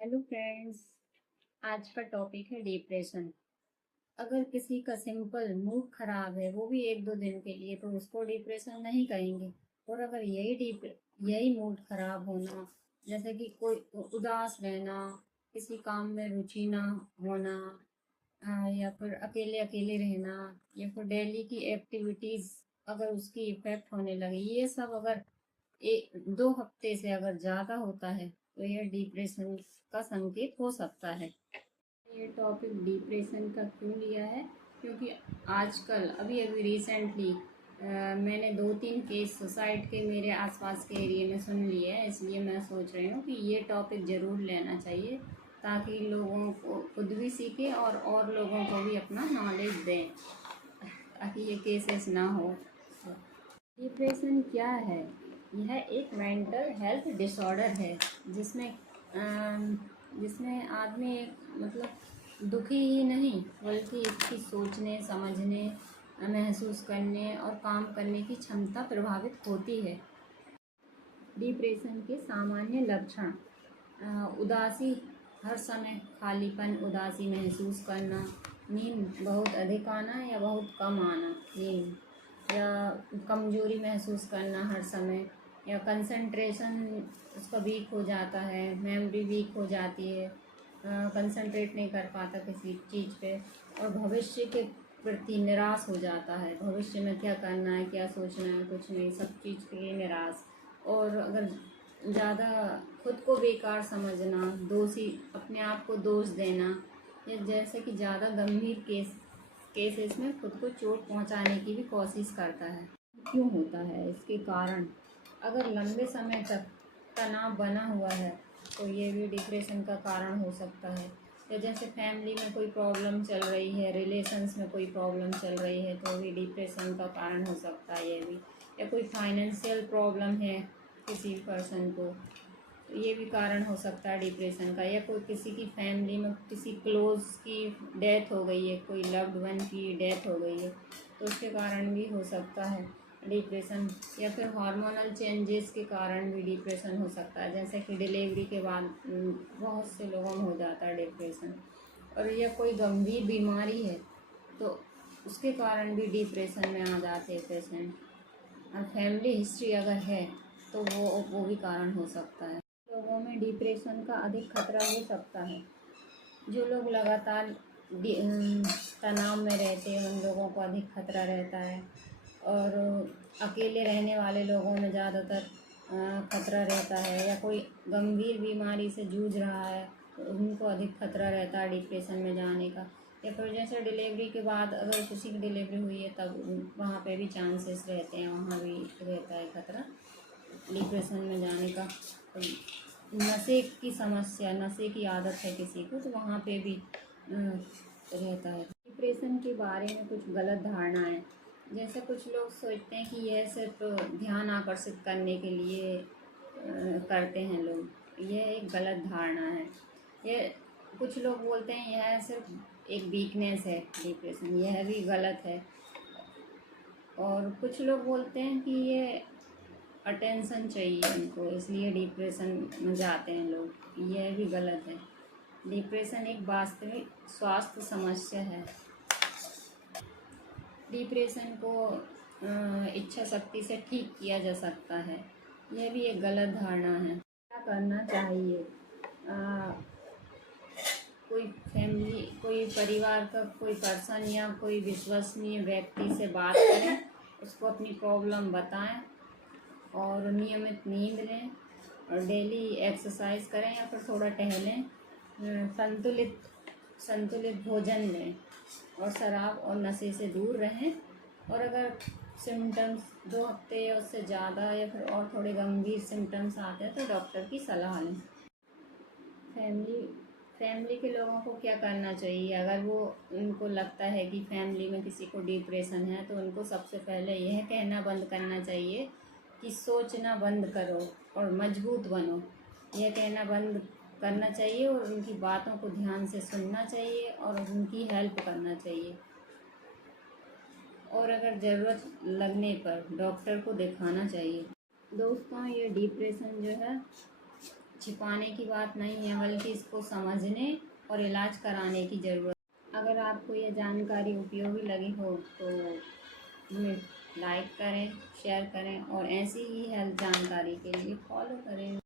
Hello friends. आज का topic है डिप्रेशन। अगर किसी का सिंपल मूड खराब है, वो भी एक दो दिन के लिए, तो उसको डिप्रेशन नहीं कहेंगे। और अगर यही मूड खराब होना, जैसे कि कोई उदास रहना, किसी काम में रुचि ना होना, या फिर अकेले अकेले रहना, या फिर डेली की एक्टिविटीज अगर उसकी इफेक्ट होने लगे, ये सब अगर एक दो हफ्ते से अगर ज्यादा होता है तो यह डिप्रेशन का संकेत हो सकता है। ये टॉपिक डिप्रेशन का क्यों लिया है, क्योंकि आजकल अभी अभी रिसेंटली मैंने दो तीन केस सुसाइड के मेरे आसपास के एरिया में सुन लिए हैं। इसलिए मैं सोच रही हूँ कि ये टॉपिक ज़रूर लेना चाहिए, ताकि लोगों को खुद भी सीखें और लोगों को भी अपना नॉलेज दें, ताकि ये केसेस ना हो। डिप्रेशन क्या है? यह एक मेंटल हेल्थ डिसऑर्डर है, जिसमें जिसमें आदमी मतलब दुखी ही नहीं, बल्कि इसकी सोचने समझने, महसूस करने और काम करने की क्षमता प्रभावित होती है। डिप्रेशन के सामान्य लक्षण: उदासी, हर समय खालीपन, उदासी महसूस करना, नींद बहुत अधिक आना या बहुत कम आना, नींद या कमजोरी महसूस करना हर समय, या कंसंट्रेशन उसका वीक हो जाता है, मेमोरी वीक हो जाती है, कंसंट्रेट नहीं कर पाता किसी चीज़ पे, और भविष्य के प्रति निराश हो जाता है, भविष्य में क्या करना है, क्या सोचना है, कुछ नहीं, सब चीज़ के लिए निराश। और अगर ज़्यादा खुद को बेकार समझना, दोषी, अपने आप को दोष देना, या जैसे कि ज़्यादा गंभीर केसेस में खुद को चोट पहुंचाने की भी कोशिश करता है। क्यों होता है? इसके कारण: अगर लंबे समय तक तनाव बना हुआ है तो ये भी डिप्रेशन का कारण हो सकता है। या जैसे फैमिली में कोई प्रॉब्लम चल रही है, रिलेशंस में कोई प्रॉब्लम चल रही है, तो भी डिप्रेशन का कारण हो सकता है ये भी। या कोई फाइनेंशियल प्रॉब्लम है किसी पर्सन को, ये भी कारण हो सकता है डिप्रेशन का। या कोई किसी की फैमिली में किसी क्लोज की डेथ हो गई है, कोई लव्ड वन की डेथ हो गई है, तो उसके कारण भी हो सकता है डिप्रेशन। या फिर हार्मोनल चेंजेस के कारण भी डिप्रेशन हो सकता है, जैसे कि डिलीवरी के बाद बहुत से लोगों में हो जाता है डिप्रेशन। और यह कोई गंभीर बीमारी है तो उसके कारण भी डिप्रेशन में आ जाते हैं पेशेंट। और फैमिली हिस्ट्री अगर है तो वो भी कारण हो सकता है। लोगों में डिप्रेशन का अधिक खतरा हो सकता है। जो लोग लगातार तनाव में रहते हैं, उन लोगों को अधिक खतरा रहता है। और अकेले रहने वाले लोगों में ज़्यादातर खतरा रहता है। या कोई गंभीर बीमारी से जूझ रहा है तो उनको अधिक खतरा रहता है डिप्रेशन में जाने का। या फिर जैसे डिलीवरी के बाद अगर किसी की डिलीवरी हुई है, तब वहाँ पे भी चांसेस रहते हैं, वहाँ भी रहता है खतरा डिप्रेशन में जाने का। तो नशे की समस्या, नशे की आदत है किसी को, तो वहाँ पे भी रहता है। डिप्रेशन के बारे में कुछ गलत धारणाएं, जैसे कुछ लोग सोचते हैं कि यह सिर्फ ध्यान आकर्षित करने के लिए करते हैं लोग। यह एक गलत धारणा है। यह कुछ लोग बोलते हैं यह सिर्फ एक वीकनेस है डिप्रेशन, यह भी गलत है। और कुछ लोग बोलते हैं कि ये अटेंशन चाहिए उनको, इसलिए डिप्रेशन में जाते हैं लोग, यह भी गलत है। डिप्रेशन एक वास्तविक स्वास्थ्य समस्या है। डिप्रेशन को इच्छा शक्ति से ठीक किया जा सकता है, यह भी एक गलत धारणा है। क्या करना चाहिए? कोई फैमिली, कोई परिवार का कोई पर्सन या कोई विश्वसनीय व्यक्ति से बात करें, उसको अपनी प्रॉब्लम बताएं, और नियमित नींद लें, और डेली एक्सरसाइज करें, या फिर थोड़ा टहलें, संतुलित भोजन लें, और शराब और नशे से दूर रहें। और अगर सिम्टम्स 2 हफ्ते या उससे ज़्यादा या फिर और थोड़े गंभीर सिम्टम्स आते हैं तो डॉक्टर की सलाह लें। फैमिली के लोगों को क्या करना चाहिए? अगर उनको लगता है कि फैमिली में किसी को डिप्रेशन है, तो उनको सबसे पहले यह कहना बंद करना चाहिए कि सोचना बंद करो और मजबूत बनो। यह कहना बंद करना चाहिए, और उनकी बातों को ध्यान से सुनना चाहिए, और उनकी हेल्प करना चाहिए। और अगर ज़रूरत लगने पर डॉक्टर को दिखाना चाहिए। दोस्तों, ये डिप्रेशन जो है छिपाने की बात नहीं है, बल्कि इसको समझने और इलाज कराने की ज़रूरत। अगर आपको यह जानकारी उपयोगी लगी हो तो हमें लाइक करें, शेयर करें और ऐसी ही हेल्थ जानकारी के लिए फॉलो करें।